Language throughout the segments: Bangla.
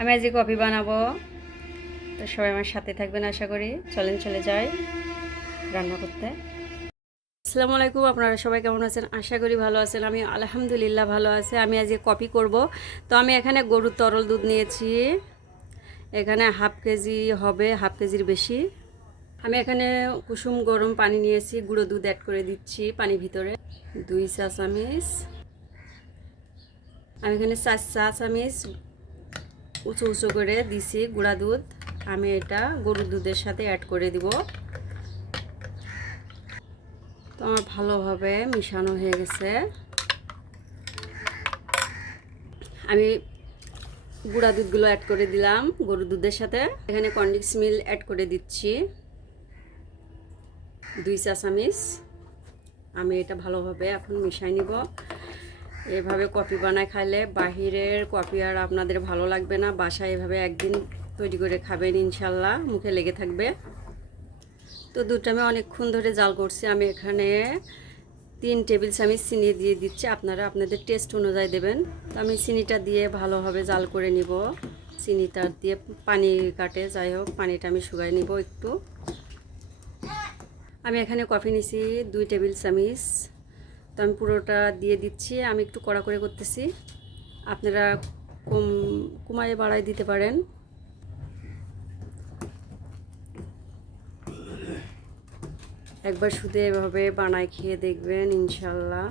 আমি আজকে কফি বানাবো। তো সবাই আমার সাথে থাকবেন আশা করি। চলেন, চলে যাই রান্না করতে। আসসালামু আলাইকুম, আপনারা সবাই কেমন আছেন? আশা করি ভালো আছেন। আমি আলহামদুলিল্লাহ ভালো আছে। আমি আজকে কপি করব। তো আমি এখানে গরুর তরল দুধ নিয়েছি। এখানে হাফ কেজি হবে, হাফ কেজির বেশি। আমি এখানে কুসুম গরম পানি নিয়েছি, গুঁড়ো দুধ অ্যাড করে দিচ্ছি পানির ভিতরে। দুই চা চামিচ। আমি এখানে চার চা চামিচ উঁচু উঁচু করে দিছি গুঁড়া দুধ। আমি এটা গরুর দুধের সাথে অ্যাড করে দিব। তো আমার ভালোভাবে মিশানো হয়ে গেছে। আমি গুঁড়া দুধগুলো অ্যাড করে দিলাম গরুর দুধের সাথে। এখানে কন্ডিক্স মিল অ্যাড করে দিচ্ছি। দুই চা চামিচ আমি এটা ভালোভাবে এখন মিশাই নিব। এভাবে কফি বানায় খাইলে বাহিরের কফি আর আপনাদের ভালো লাগবে না। বাসায় এভাবে একদিন তৈরি করে খাবেন ইনশাল্লাহ, মুখে লেগে থাকবে। তো দুধটা আমি অনেকক্ষণ ধরে জাল করছি। আমি এখানে তিন টেবিল চামচ চিনি দিয়ে দিচ্ছি। আপনারা আপনাদের টেস্ট অনুযায়ী দেবেন। তো আমি চিনিটা দিয়ে ভালোভাবে জাল করে নিব। চিনিটা দিয়ে পানি কাটে, যাই হোক, পানিটা আমি শুকাই নিব একটু। আমি এখানে কফি নিছি দুই টেবিল চামচ। তো আমি পুরোটা দিয়ে দিচ্ছি, আমি একটু কড়া করে করতেছি। আপনারা কম কমায় বাড়ায় দিতে পারেন। একবার শুধু এভাবে বানায় খেয়ে দেখবেন, ইনশাল্লাহ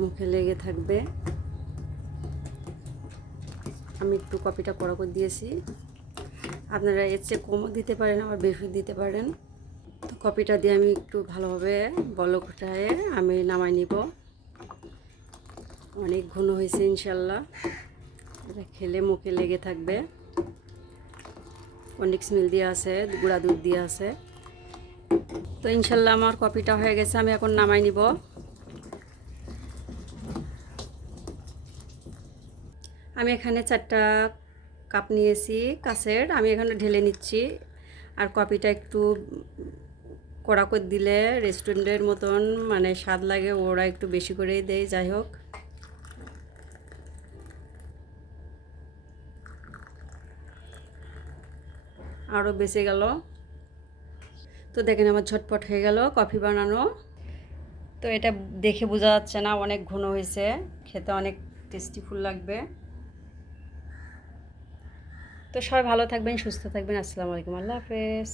মুখে লেগে থাকবে। আমি একটু কপিটা কড়া করে দিয়েছি। আপনারা এর চেয়ে কমও দিতে পারেন, আবার বেশি দিতে পারেন। তো কপিটা দিয়ে আমি একটু ভালোভাবে বলক আমি নামাই নিব। অনেক ঘন হয়েছে ইনশাল্লাহ। এটা খেলে মুখে লেগে থাকবে। অনেক স্মেল দিয়ে আছে, গুঁড়া দুধ দিয়ে আছে। তো ইনশাল্লাহ আমার কপিটা হয়ে গেছে, আমি এখন নামাই নিব। আমি এখানে চারটা কাপ নিয়েছি কাছের, আমি এখানে ঢেলে নিচ্ছি। আর কপিটা একটু কড়া করে দিলে রেস্টুরেন্টের মতন মানে স্বাদ লাগে, ওরা একটু বেশি করেই দেয়, যাই হোক। আরও বেঁচে গেল। তো দেখেন আমার ঝটপট হয়ে গেল কফি বানানো। তো এটা দেখে বোঝা যাচ্ছে না, অনেক ঘন হয়েছে, খেতে অনেক টেস্টিফুল লাগবে। তো সবাই ভালো থাকবেন, সুস্থ থাকবেন, আসসালামু আলাইকুম, আল্লাহ হাফেজ।